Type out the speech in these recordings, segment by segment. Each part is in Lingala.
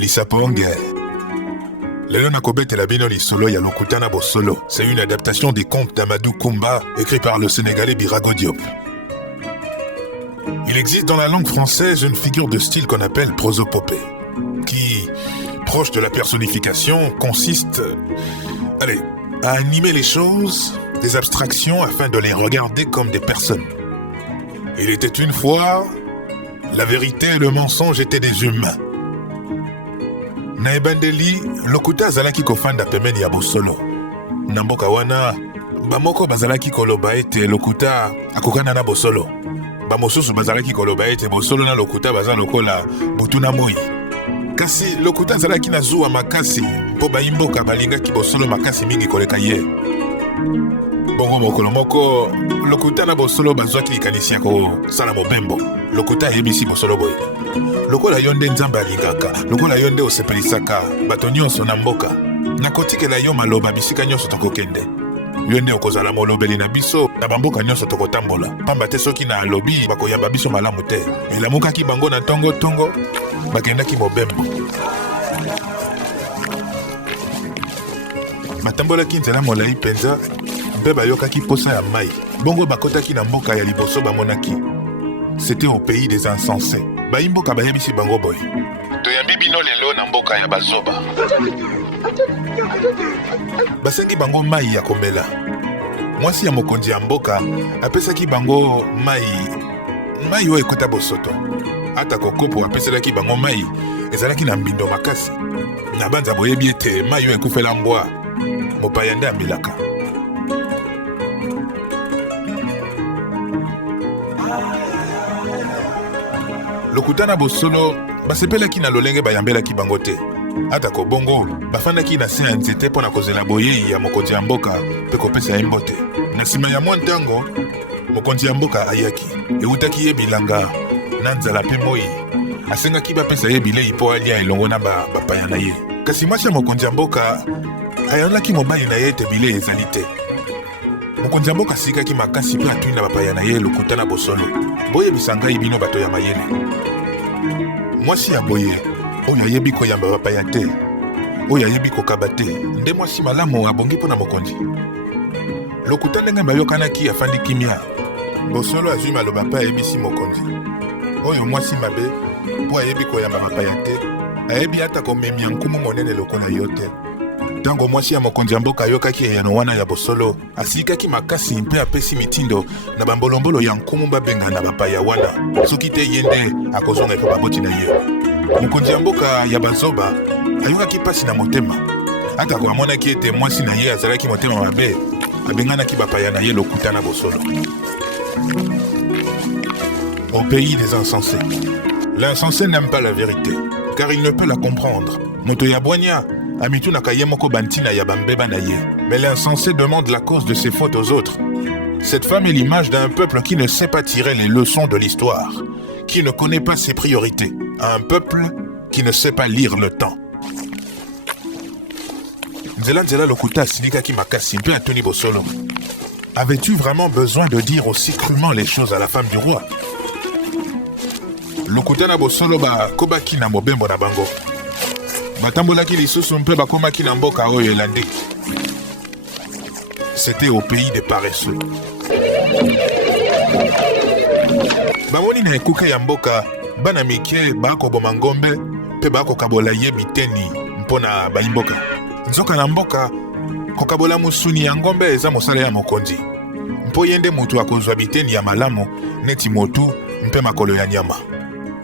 Lisaponge. Lelo nakobetela bino lisolo ya Lokutana Bosolo. C'est une adaptation des contes d'Amadou Koumba, écrit par le Sénégalais Birago Diop. Il existe dans la langue française une figure de style qu'on appelle prosopopée, qui, proche de la personnification, consiste, à animer les choses, des abstractions afin de les regarder comme des personnes. Il était une fois, la vérité et le mensonge étaient des humains. Na ebandeli, lokuta azalaki kofanda pembeni ya Bosolo. Na mboka wana, bamoko bazalaki koloba ete lokuta akokana na Bosolo. Bamosusu bazalaki koloba ete Bosolo na lokuta baza lokola butu na moi. Kasi lokuta azalaki na zuwa makasi, mpo baimboka balingaki Bosolo makasi mingi koleka ye. Bongo mokolo moko, lokuta na Bosolo bazwaki likanisi ya kosala mobembo. Lokuta ayebisi Bosolo boye. Lokola yonde nzambe alingaka, lokola yonde osepelisaka bato nyonso na mboka. Nakotikela yo maloba bisika nyonso tokokende. Yonde okozala molobeli na biso na bamboka nyonso tokotambola. Pamba te soki na alobi bakoyamba biso malamu te. Elamukaki bango na tongo bakendaki mobembo. Batambolaki nzela molai penza mpe bayokaki posa ya mai. Bongo bakotaki na mboka ya liboso bamonaki. C'était au pays des insensés. Baimboka bayebisi bango boy. Toyambi bino lelo na mboka ya bazoba. Basengi bango mai ya komela. Mwasi ya mokonzi ya mboka apesaki bango mai oyo ekota bosoto. Ata kokopo apeselaki bango mai ezalaki na mbindo makasi. Na banza boyebi ete mai oyo ekufela mbwa mopaya nde amilaka. Lokutana Bosolo basepelaki na lolenge bayambelaki bango te. Ata ko bongo bafandaki na se ya nzete mpo na kozela boyei ya mokonzi ya mboka mpe kopesa ye mbote. Na nsima ya mwa ntango mokonzi ya mboka ayaki eutaki ye bilanga na nzala mpe moi. Asengaki bapesa ye bilei mpo alia elongo na bapaya na ye. Kasi mwasi ya mokonzi ya mboka ayolaki mobali na ye ete bilei ezali te. Mokonzi ya mboka asikaki makasi mpe atuni na bapaya na ye Lokutana Bosolo. Boyebisa ngai bino bato ya mayele. Mwasi ya boye oyo ayebi koyamba bapaya te, oyo ayebi kokaba te, nde mwasi malamu abongi mpo na mokonzi. Lokuta ndenge bayokanaki afandi kimia. Bosolo azwi maloba mpe ayebisi mokonzi. Oyo mwasi mabe mpo ayebi koyamba bapaya te, ayebi ata komemia nkumu monene lokola yo te. Tango mwasi ya mokonzi ya mboka ayokaki eyano wana ya Bosolo, asikaki makasi mpe apesi mitindo na bambolombolo ya nkumu babenga na bapaya wana. Soki te yende akozonga epo baboti na ye. Mokonzi ya mboka ya bazoba ayokaki pasi na motema. Ata ko amonaki ete mwasi na ye azalaki motema mabe, abenganaki bapaya na ye Lokutana Bosolo. Au pays des insensés. L'insensé n'aime pas la vérité, car il ne peut la comprendre. Moto ya boigna Amitunaka ye moko bantina ya bambeba na ye. Mais l'insensé demande la cause de ses fautes aux autres. Cette femme est l'image d'un peuple qui ne sait pas tirer les leçons de l'histoire, qui ne connaît pas ses priorités. Un peuple qui ne sait pas lire le temps. Nzela Lokuta silikaki makasi mpe atuni Bosolo. Avais-tu vraiment besoin de dire aussi crûment les choses à la femme du roi? Lokutana Bosolo kobaki na mobembo na bango. Batambolaki lisusu mpe bakomaki na mboka oyo elandi. C'était au pays des paresseux. Bamoni na ekuka ya mboka, bana mike bakoboma ngombe mpe bakokabola ye biteni mpona baimboka. Nzoka na mboka kokabola musuni ya ngombe eza mosala ya mokonzi. Mpo yende mutu akozwa biteni ya malamu neti motu mpe makolo ya nyama.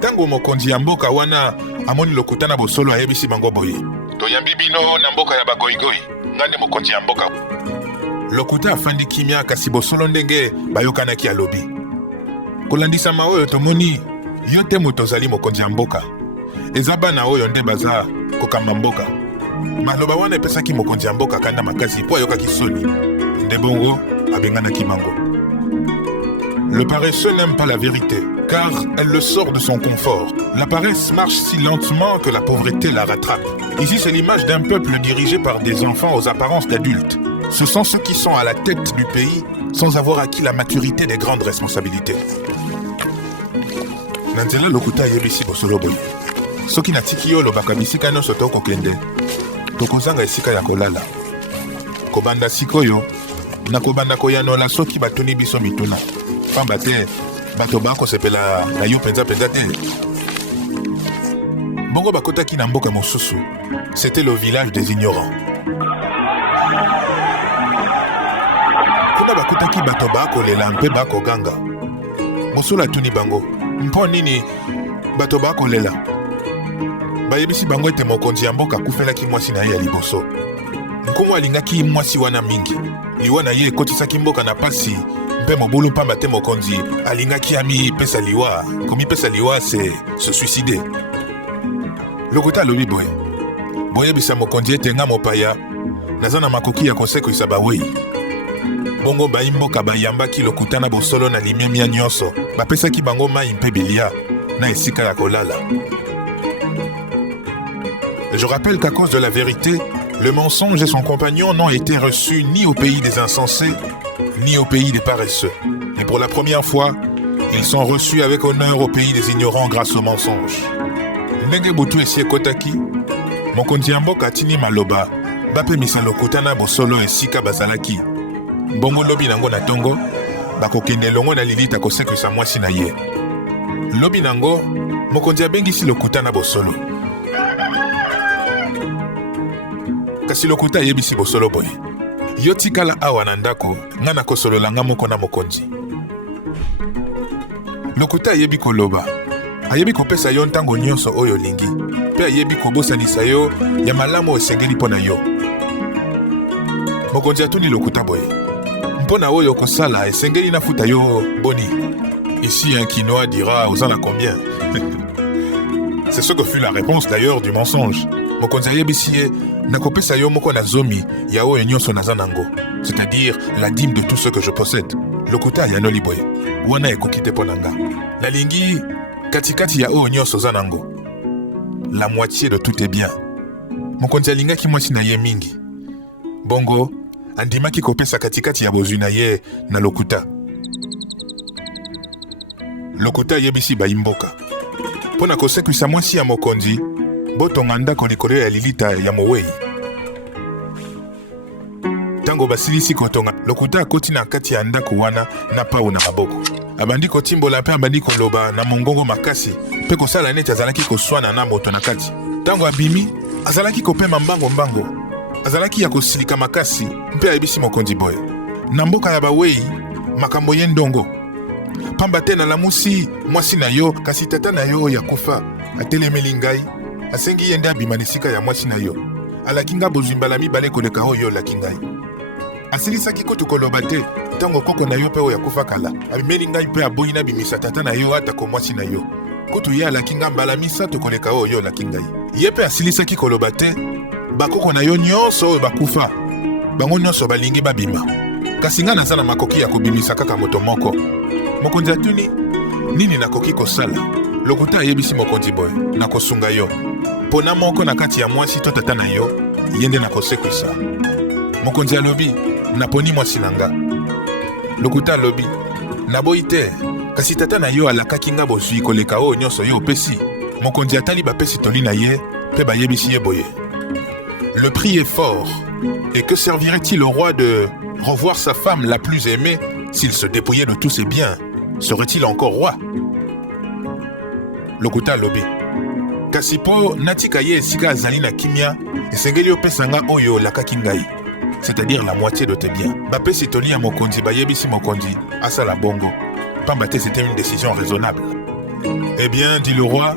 Tango mokonzi ya mboka wana amoni Lokutana Bosolo ayebisi bango boye. Toyambi bino na mboka ya bagoigoi, ngande mokonzi ya mboka. Lokuta afandi kimia kasi Bosolo ndenge bayokanaki alobi. Kolandisama oyo tomoni yo te moto ozali mokonzi ya mboka. Eza bana oyo nde baza kokamba mboka. Maloba wana epesaki mokonzi ya mboka kanda makasi po ayokaki soni. Nde bongo abenganaki bango. Le paresseux n'aime pas la vérité, car elle le sort de son confort. La paresse marche si lentement que la pauvreté la rattrape. Ici, c'est l'image d'un peuple dirigé par des enfants aux apparences d'adultes. Ce sont ceux qui sont à la tête du pays sans avoir acquis la maturité des grandes responsabilités. Nanzela Lokuta yebisi Bosolo boye. soki natiki yo olobaka bisika nyonso tokokende tokozanga esika ya kolala. Kobanda sikoyo nakobanda koyanola soki batuni biso mituna, pamba te bato bakosepela na yo penza te. Bongo bakotaki na mboka mosusu. C'était le village des ignorants. Kuna bakotaki bato bakolela mpe bakoganga. Mosolo atuni bango, mpo nini bato bakolela? Bayebisi bango ete mokonzi ya mboka akufelaki mwasi na ye ya liboso. Nkumu alingaki mwasi wana mingi. Liwa na ye ekotisaki mboka na pasi mpe mobulu, pamba te mokonzi alingaki amipesa liwa. Komipesa liwa c'est se suicider. Lokuta alobi boye. Boyebisa mokonzi ete nga mopaya naza na makoki ya kosekwisa bawei. Bongo baimboka bayambaki Lokuta na bosolo na limemia nyonso. Bapesaki bango mai mpe bilia na esika ya kolala. Je rappelle qu'à cause de la vérité, le mensonge et son compagnon n'ont été reçus ni au pays des insensés, ni au pays des paresseux. Et pour la première fois, ils sont reçus avec honneur au pays des ignorants grâce au mensonge. Ndenge butu esi ekotaki, mokonzi ya mboka atini maloba, bapemisa Lokuta na bosolo esika bazalaki. Bongo lobi nango na tongo, bakokende longo na Lilita kosekwisa mwasi na ye. Lobi nango, mokonzi abengisi Lokuta na bosolo. Kasi Lokuta yebisi bosolo boye. Yo tikala awa na ndako, nga na kosolola nga moko na mokonzi. Lokuta yebi koloba. Ayebi kopesa yo ntango nyonso oyo lingi. Pe ayebi kobosanisa yo ya malamu esengeli pona yo. Mokonzi atuni Lokuta boye. Mpona oyo kosala esengeli nafuta yo boni. Ici un quinoa dira aux en combien. C'est ce que fut la réponse d'ailleurs du mensonge. Mokonzi ayebisi ye nakopesa yo moko na zomi ya oyo nyonso naza nango, c'est-à-dire la dîme de tout ce que je possède. Lokuta yanoli boye. Wana ekoki te mpo nanga. Nalingi katikati ya oyo nyonso za nango, la moitié de tout est bien. Mokonzi alingaki mwasi na ye mingi. Bongo andimaki kopesa katikati ya bozwi na ye na Lokuta. Lokuta yebisi baimboka. Pona kosekwisa mwasi ya mokonzi, botonga ndako likolo ya Lilita ya mowei. Tango basilisi kotonga, Lokuta akoti na kati ya ndako wana na pau na maboko. Abandi kotimbola pe abandi koloba na mongongo makasi, pe kosala neti azalaki koswana na moto na kati. Tango abimi, azalaki kopema mbango. Azalaki ya kosilika makasi, mpe ayebisi mokonzi boye. Na mboka ya bawei, makambo ye ndongo. Pamba te na lamusi mwasi na yo, kasi tata na yo ya kufa atelemeli ngai. Asengi yende abimanisika ya mwasi na yo. Alakinga bozimbala mibale koleka oyo lakingai. Asilisaki kutu koloba te, tango koko na yo pe oya kufa kala. Abimeli ngai pe aboyi na bimisa tata na yo atako mwasi na yo. Kutu ye alakinga mbala misato koleka oyo lakingai. Ye pe asilisaki koloba te, bakoko na yo nyonso oyo bakufa. Bango nyonso balingi babima. Kasi nga naza na makoki ya kobimisa kaka moto moko. Mokonzi atuni, nini nakoki kosala? Lokuta ayebisi mokonzi boye, nakosunga yo. Pona moko na kati ya mwasi to tata na yo, yende nakosekwisa. Mokonzi alobi, naponi mwasi nanga. Lokuta alobi, naboyi te, kasi tata na yo alakaki nga bozwi koleka oyo nyonso yo opesi. Mokonzi atali bapesi toli na ye, pe bayebisi ye boye. Le prix est fort, et que servirait-il au roi de revoir sa femme la plus aimée s'il se dépouillait de tous ses biens? Serait-il encore roi? Lokuta alobi, kasi po natika ye esika azali na kimia, esengeli opesa nga oyo lakaki ngai, c'est-à-dire la moitié de tes biens. Bapesi toli ya mokonzi bayebisi mokonzi asala bongo, pamba te c'était une décision raisonnable. Eh bien, dit le roi,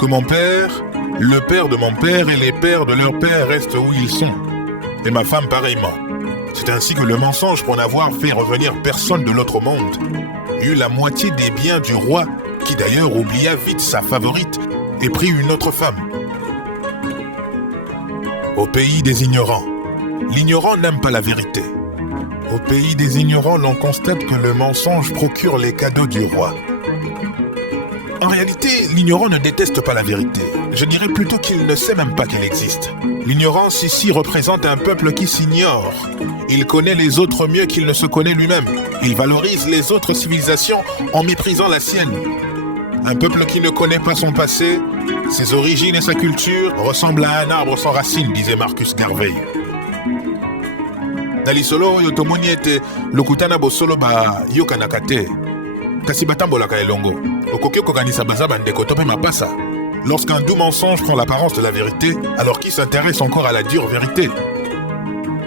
que mon père, le père de mon père et les pères de leur père restent où ils sont, et ma femme pareillement. C'est ainsi que le mensonge, pour n'avoir fait revenir personne de l'autre monde, eut la moitié des biens du roi, qui d'ailleurs oublia vite sa favorite et prit une autre femme. Au pays des ignorants, l'ignorant n'aime pas la vérité. Au pays des ignorants, l'on constate que le mensonge procure les cadeaux du roi. En réalité, l'ignorant ne déteste pas la vérité. Je dirais plutôt qu'il ne sait même pas qu'elle existe. L'ignorance ici représente un peuple qui s'ignore. Il connaît les autres mieux qu'il ne se connaît lui-même. Il valorise les autres civilisations en méprisant la sienne. Un peuple qui ne connaît pas son passé, ses origines et sa culture ressemble à un arbre sans racines, disait Marcus Garvey. Na lisolo oyo tomoni ete lokuta na bosolo bayokanaka te kasi batambolaka elongo okoki kokanisa baza bandeko to mpe mapasa. Lorsqu'un doux mensonge prend l'apparence de la vérité, alors qui s'intéresse encore à la dure vérité?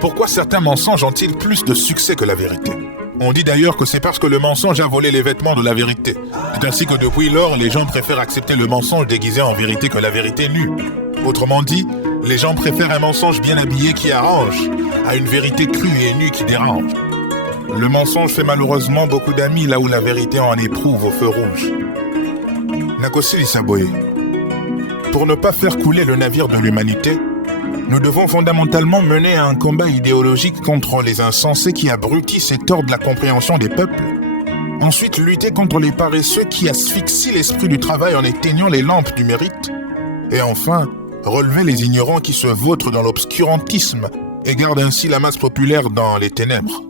Pourquoi certains mensonges ont-ils plus de succès que la vérité? On dit d'ailleurs que c'est parce que le mensonge a volé les vêtements de la vérité. C'est ainsi que depuis lors, les gens préfèrent accepter le mensonge déguisé en vérité que la vérité nue. Autrement dit, les gens préfèrent un mensonge bien habillé qui arrange à une vérité crue et nue qui dérange. Le mensonge fait malheureusement beaucoup d'amis là où la vérité en éprouve au feu rouge. Nakosilisa boye. Pour ne pas faire couler le navire de l'humanité, nous devons fondamentalement mener un combat idéologique contre les insensés qui abrutissent et tordent la compréhension des peuples. Ensuite, lutter contre les paresseux qui asphyxient l'esprit du travail en éteignant les lampes du mérite. Et enfin, relever les ignorants qui se vautrent dans l'obscurantisme et gardent ainsi la masse populaire dans les ténèbres.